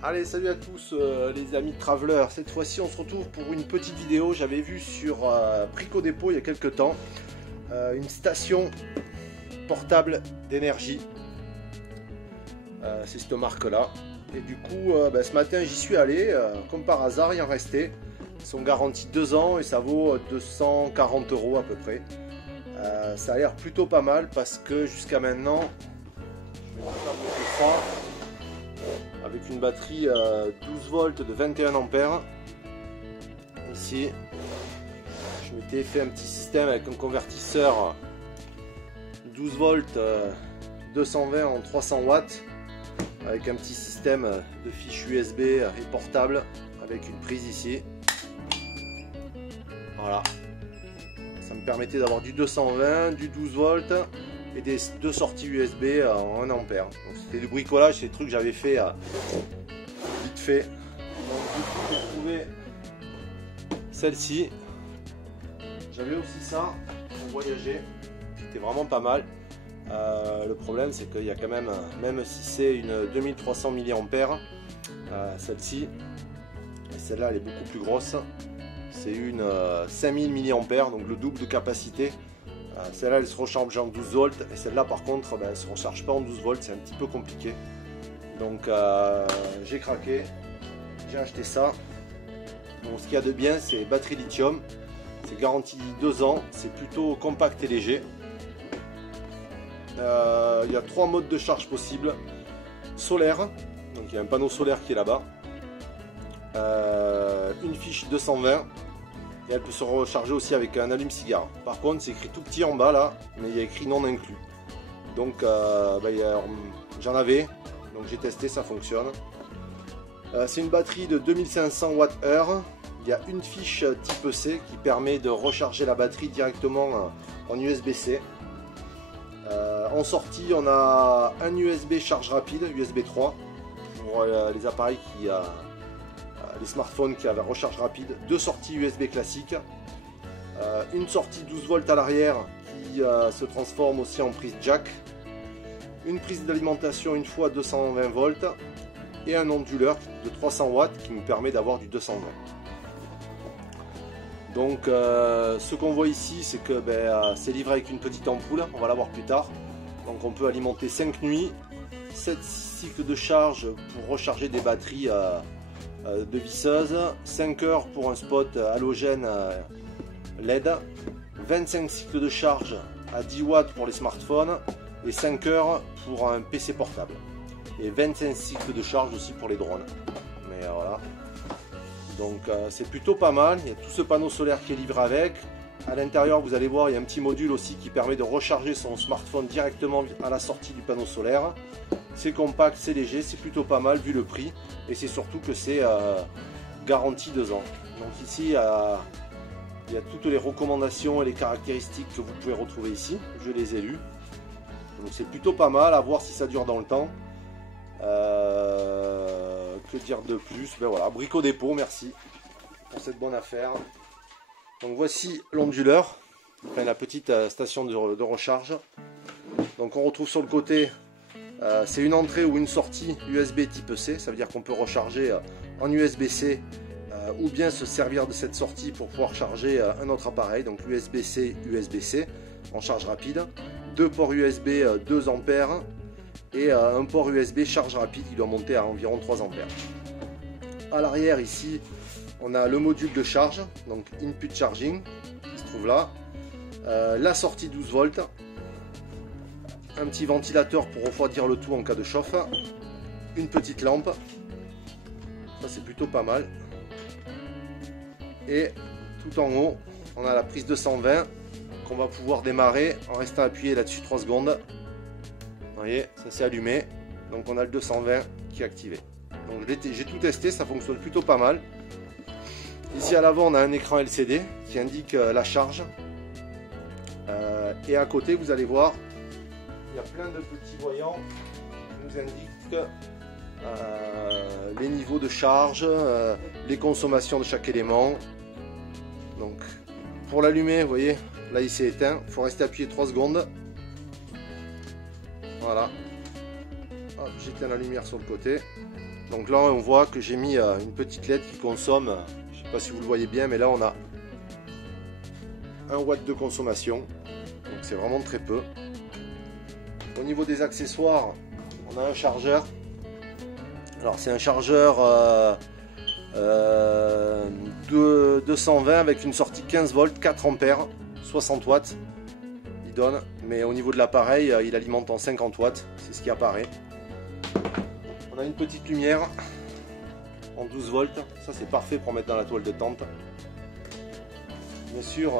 Allez, salut à tous les amis travelers. Cette fois-ci, on se retrouve pour une petite vidéo. J'avais vu sur Brico Dépôt il y a quelques temps une station portable d'énergie. C'est cette marque-là. Et du coup, ce matin, j'y suis allé. Comme par hasard, il en restait. Ils sont garantis 2 ans et ça vaut 240 € à peu près. Ça a l'air plutôt pas mal parce que jusqu'à maintenant, avec une batterie 12 volts de 21 ampères. Ici, je m'étais fait un petit système avec un convertisseur 12 volts 220 en 300 watts avec un petit système de fiches USB et portable avec une prise ici. Voilà, ça me permettait d'avoir du 220, du 12 volts et des 2 sorties USB en 1 ampère. Donc c'était du bricolage, c'est des trucs que j'avais fait vite fait. Donc du coup j'ai trouvé celle-ci. J'avais aussi ça pour voyager, c'était vraiment pas mal. Le problème c'est qu'il y a quand même si c'est une 2300 mAh, celle-ci, et celle-là elle est beaucoup plus grosse. C'est une 5000 mAh, donc le double de capacité. Celle-là elle se recharge en 12 volts et celle-là par contre elle ne se recharge pas en 12 volts, c'est un petit peu compliqué. Donc j'ai craqué, j'ai acheté ça. Donc ce qu'il y a de bien, c'est batterie lithium, c'est garanti 2 ans, c'est plutôt compact et léger. Il y a 3 modes de charge possibles. Solaire, donc il y a un panneau solaire qui est là-bas, une fiche 220. Et elle peut se recharger aussi avec un allume-cigare. Par contre, c'est écrit tout petit en bas là, mais il y a écrit non inclus. Donc, j'en avais, donc j'ai testé, ça fonctionne. C'est une batterie de 2500 Wh. Il y a une fiche type C qui permet de recharger la batterie directement en USB-C. En sortie, on a un USB charge rapide, USB 3, pour les appareils les smartphones qui avaient recharge rapide, 2 sorties USB classiques, une sortie 12 volts à l'arrière qui se transforme aussi en prise jack, une prise d'alimentation une fois 220 volts et un onduleur de 300 watts qui nous permet d'avoir du 220. Donc ce qu'on voit ici, c'est que c'est livré avec une petite ampoule, on va la voir plus tard. Donc on peut alimenter 5 nuits, 7 cycles de charge pour recharger des batteries de visseuse, 5 heures pour un spot halogène LED, 25 cycles de charge à 10 watts pour les smartphones et 5 heures pour un PC portable, et 25 cycles de charge aussi pour les drones. Mais voilà, donc c'est plutôt pas mal. Il y a tout ce panneau solaire qui est livré avec. À l'intérieur, vous allez voir, il y a un petit module aussi qui permet de recharger son smartphone directement à la sortie du panneau solaire. C'est compact, c'est léger, c'est plutôt pas mal vu le prix, et c'est surtout que c'est garanti 2 ans. Donc ici, il y a toutes les recommandations et les caractéristiques que vous pouvez retrouver ici. Je les ai lues. Donc c'est plutôt pas mal, à voir si ça dure dans le temps. Que dire de plus? Voilà, Brico Dépôt, merci pour cette bonne affaire. Donc voici l'onduleur, enfin, la petite station de recharge. Donc on retrouve sur le côté, c'est une entrée ou une sortie USB type C, ça veut dire qu'on peut recharger en USB-C ou bien se servir de cette sortie pour pouvoir charger un autre appareil, donc USB-C, USB-C en charge rapide, 2 ports USB 2 ampères et un port USB charge rapide qui doit monter à environ 3 ampères. À l'arrière ici, on a le module de charge, donc input charging, qui se trouve là, la sortie 12 volts, un petit ventilateur pour refroidir le tout en cas de chauffe, une petite lampe, ça c'est plutôt pas mal, et tout en haut, on a la prise 220 qu'on va pouvoir démarrer en restant appuyé là-dessus 3 secondes. Vous voyez, ça s'est allumé, donc on a le 220 qui est activé. Donc j'ai tout testé, ça fonctionne plutôt pas mal. Ici à l'avant on a un écran LCD qui indique la charge, et à côté vous allez voir il y a plein de petits voyants qui nous indiquent les niveaux de charge, les consommations de chaque élément. Donc pour l'allumer, vous voyez là il s'est éteint, il faut rester appuyé 3 secondes. Voilà, j'éteins la lumière sur le côté. Donc là on voit que j'ai mis une petite LED qui consomme, je ne sais pas si vous le voyez bien, mais là on a 1 watt de consommation, donc c'est vraiment très peu. Au niveau des accessoires, on a un chargeur. Alors c'est un chargeur 220 avec une sortie 15 volts, 4 ampères, 60 watts il donne, mais au niveau de l'appareil il alimente en 50 watts, c'est ce qui apparaît. On a une petite lumière en 12 volts, ça c'est parfait pour mettre dans la toile de tente. Bien sûr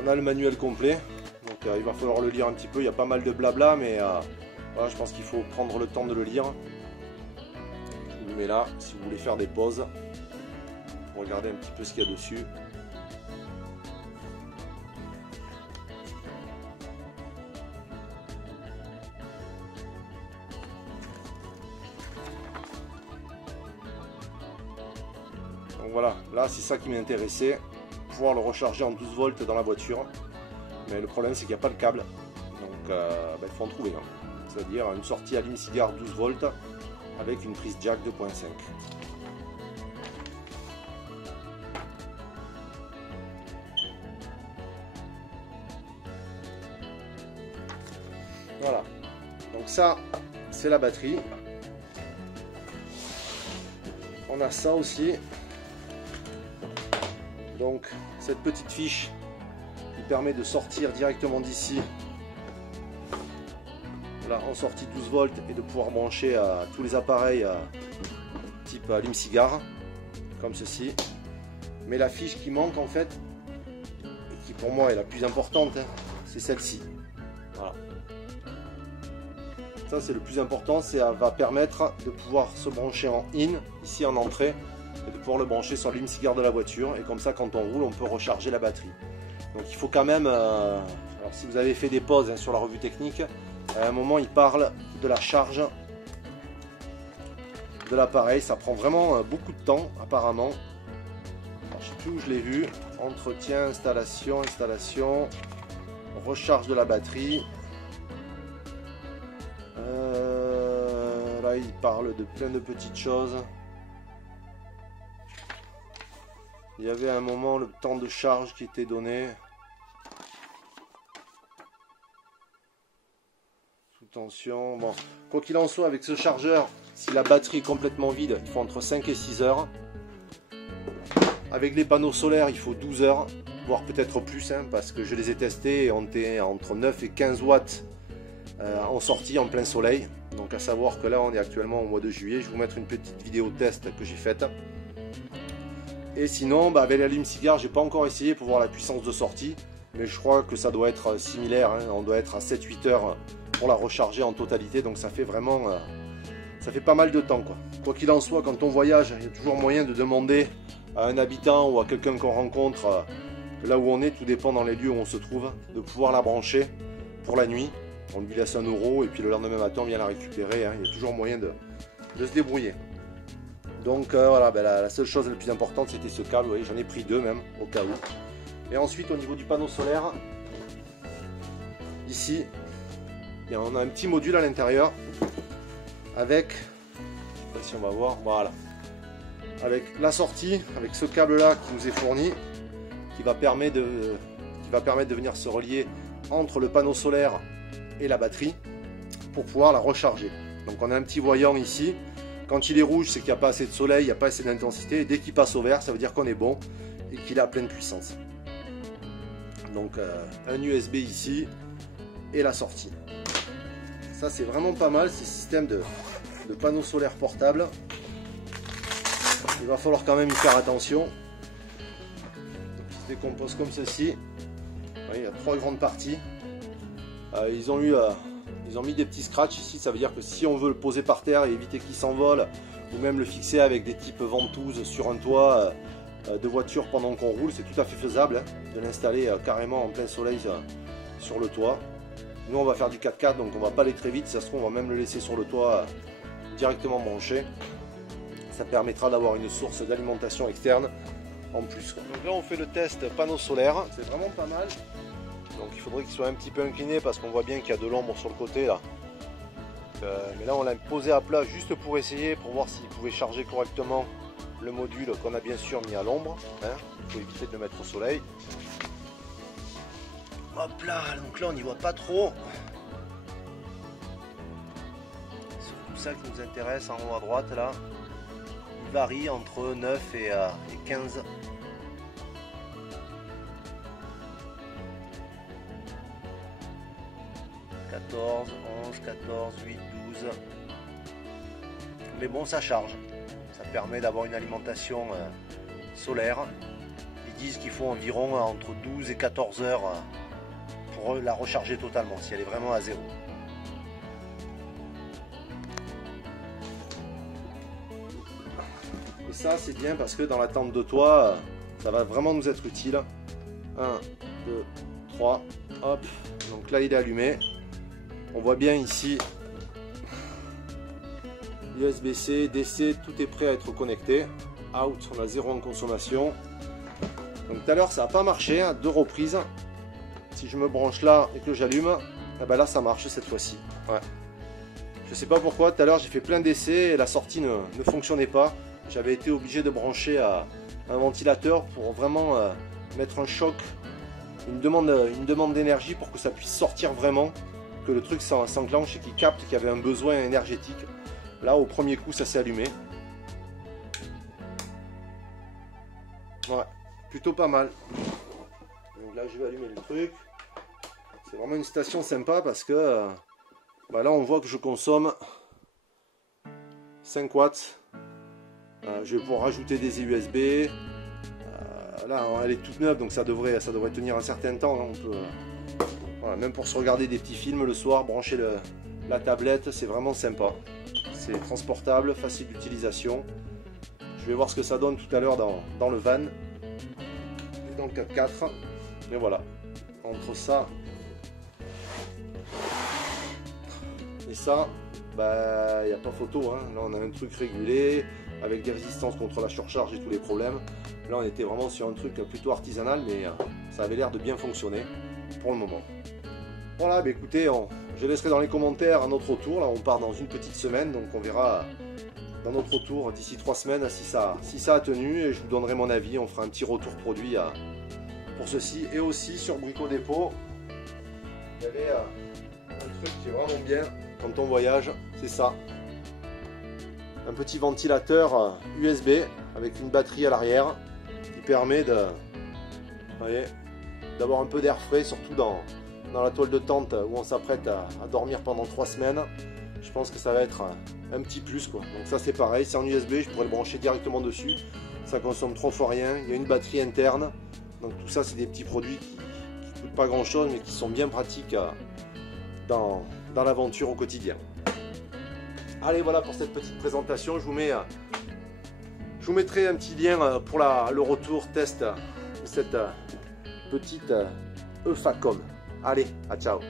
on a le manuel complet, donc il va falloir le lire un petit peu, il y a pas mal de blabla, mais voilà, je pense qu'il faut prendre le temps de le lire. Je vous le mets là, si vous voulez faire des pauses, regardez un petit peu ce qu'il y a dessus. Donc voilà, là c'est ça qui m'intéressait, pouvoir le recharger en 12 volts dans la voiture. Mais le problème c'est qu'il n'y a pas le câble, donc il faut en trouver un. C'est-à-dire une sortie allume-cigare 12 volts avec une prise jack 2.5. Voilà, donc ça c'est la batterie. On a ça aussi, donc cette petite fiche qui permet de sortir directement d'ici là en sortie 12 volts et de pouvoir brancher à tous les appareils type allume-cigare comme ceci. Mais la fiche qui manque en fait, et qui pour moi est la plus importante, c'est celle-ci. Voilà. Ça c'est le plus important, ça va permettre de pouvoir se brancher en in, ici en entrée, et de pouvoir le brancher sur l'allume-cigare de la voiture, et comme ça quand on roule on peut recharger la batterie. Donc il faut quand même, alors si vous avez fait des pauses sur la revue technique, à un moment il parle de la charge de l'appareil, ça prend vraiment beaucoup de temps apparemment. Alors, je sais plus où je l'ai vu, entretien, installation, recharge de la batterie. Là il parle de plein de petites choses. Il y avait à un moment le temps de charge qui était donné. Sous tension. Bon, quoi qu'il en soit, avec ce chargeur, si la batterie est complètement vide, il faut entre 5 et 6 heures. Avec les panneaux solaires, il faut 12 heures, voire peut-être plus, parce que je les ai testés et on était entre 9 et 15 watts en sortie en plein soleil. Donc à savoir que là, on est actuellement au mois de juillet. Je vais vous mettre une petite vidéo test que j'ai faite. Et sinon, avec l'allume-cigare, j'ai pas encore essayé pour voir la puissance de sortie, mais je crois que ça doit être similaire, on doit être à 7-8 heures pour la recharger en totalité, donc ça fait vraiment, ça fait pas mal de temps quoi. Quoi qu'il en soit, quand on voyage, il y a toujours moyen de demander à un habitant ou à quelqu'un qu'on rencontre, là où on est, tout dépend dans les lieux où on se trouve, de pouvoir la brancher pour la nuit. On lui laisse 1 € et puis le lendemain matin on vient la récupérer, il y a toujours moyen de se débrouiller. Donc voilà, la seule chose la plus importante c'était ce câble, vous voyez, j'en ai pris 2 même, au cas où. Et ensuite au niveau du panneau solaire, ici, on a un petit module à l'intérieur, avec, je sais pas si on va voir, voilà, avec la sortie, avec ce câble là qui nous est fourni, qui va permettre de venir se relier entre le panneau solaire et la batterie, pour pouvoir la recharger. Donc on a un petit voyant ici. Quand il est rouge, c'est qu'il n'y a pas assez de soleil, il n'y a pas assez d'intensité. Et dès qu'il passe au vert, ça veut dire qu'on est bon et qu'il est à pleine puissance. Donc un USB ici et la sortie. Ça c'est vraiment pas mal, ces systèmes de panneaux solaires portables. Il va falloir quand même y faire attention. Donc, il se décompose comme ceci. Vous voyez, il y a 3 grandes parties. Ils ont mis des petits scratchs ici, ça veut dire que si on veut le poser par terre et éviter qu'il s'envole, ou même le fixer avec des types ventouses sur un toit de voiture pendant qu'on roule, c'est tout à fait faisable de l'installer carrément en plein soleil sur le toit. Nous on va faire du 4x4 donc on va pas aller très vite, ça se trouve on va même le laisser sur le toit directement branché. Ça permettra d'avoir une source d'alimentation externe en plus. Donc là on fait le test panneau solaire, c'est vraiment pas mal. Donc il faudrait qu'il soit un petit peu incliné parce qu'on voit bien qu'il y a de l'ombre sur le côté là. mais là on l'a posé à plat juste pour essayer, pour voir s'il pouvait charger correctement le module qu'on a bien sûr mis à l'ombre. Hein. Il faut éviter de le mettre au soleil. Hop là, donc là on n'y voit pas trop. C'est tout ça qui nous intéresse en haut à droite là. Il varie entre 9 et 15. « 14, 11, 14, 8, 12. » Mais bon, ça charge. Ça permet d'avoir une alimentation solaire. Ils disent qu'il faut environ entre 12 et 14 heures pour la recharger totalement, si elle est vraiment à zéro. Et ça, c'est bien parce que dans la tente de toit, ça va vraiment nous être utile. 1, 2, 3, hop. Donc là, il est allumé. On voit bien ici USB-C, DC, tout est prêt à être connecté. Out, on a 0 en consommation. Donc tout à l'heure ça n'a pas marché à 2 reprises. Si je me branche là et que j'allume, eh ben là ça marche cette fois-ci. Ouais. Je sais pas pourquoi, tout à l'heure j'ai fait plein d'essais et la sortie ne fonctionnait pas. J'avais été obligé de brancher un ventilateur pour vraiment mettre un choc, une demande d'énergie pour que ça puisse sortir vraiment, que le truc s'enclenche et qu'il capte qu'il y avait un besoin énergétique. Là au premier coup ça s'est allumé. Ouais, plutôt pas mal. Donc là je vais allumer le truc. C'est vraiment une station sympa parce que bah là on voit que je consomme 5 watts. Je vais pouvoir rajouter des USB. Là elle est toute neuve donc ça devrait tenir un certain temps. On peut, voilà, même pour se regarder des petits films le soir, brancher la tablette, c'est vraiment sympa. C'est transportable, facile d'utilisation. Je vais voir ce que ça donne tout à l'heure dans le van et dans le 4x4. Mais voilà, entre ça et ça, bah, il n'y a pas photo. Hein. Là on a un truc régulé avec des résistances contre la surcharge et tous les problèmes. Là on était vraiment sur un truc plutôt artisanal, mais ça avait l'air de bien fonctionner pour le moment. Voilà, bah écoutez, je laisserai dans les commentaires à notre retour. Là on part dans une petite semaine, donc on verra dans notre retour d'ici 3 semaines si ça a tenu, et je vous donnerai mon avis. On fera un petit retour produit pour ceci. Et aussi sur Brico Dépôt, il y avait un truc qui est vraiment bien quand on voyage, c'est ça. Un petit ventilateur USB avec une batterie à l'arrière qui permet d'avoir un peu d'air frais, surtout dans la toile de tente où on s'apprête à dormir pendant 3 semaines. Je pense que ça va être un petit plus quoi. Donc ça c'est pareil, c'est en USB, je pourrais le brancher directement dessus. Ça consomme 3 fois rien, il y a une batterie interne. Donc tout ça c'est des petits produits qui ne coûtent pas grand chose mais qui sont bien pratiques dans l'aventure au quotidien. Allez, voilà pour cette petite présentation. Je vous mettrai un petit lien pour le retour test de cette petite EFACOM. Allez, à ciao.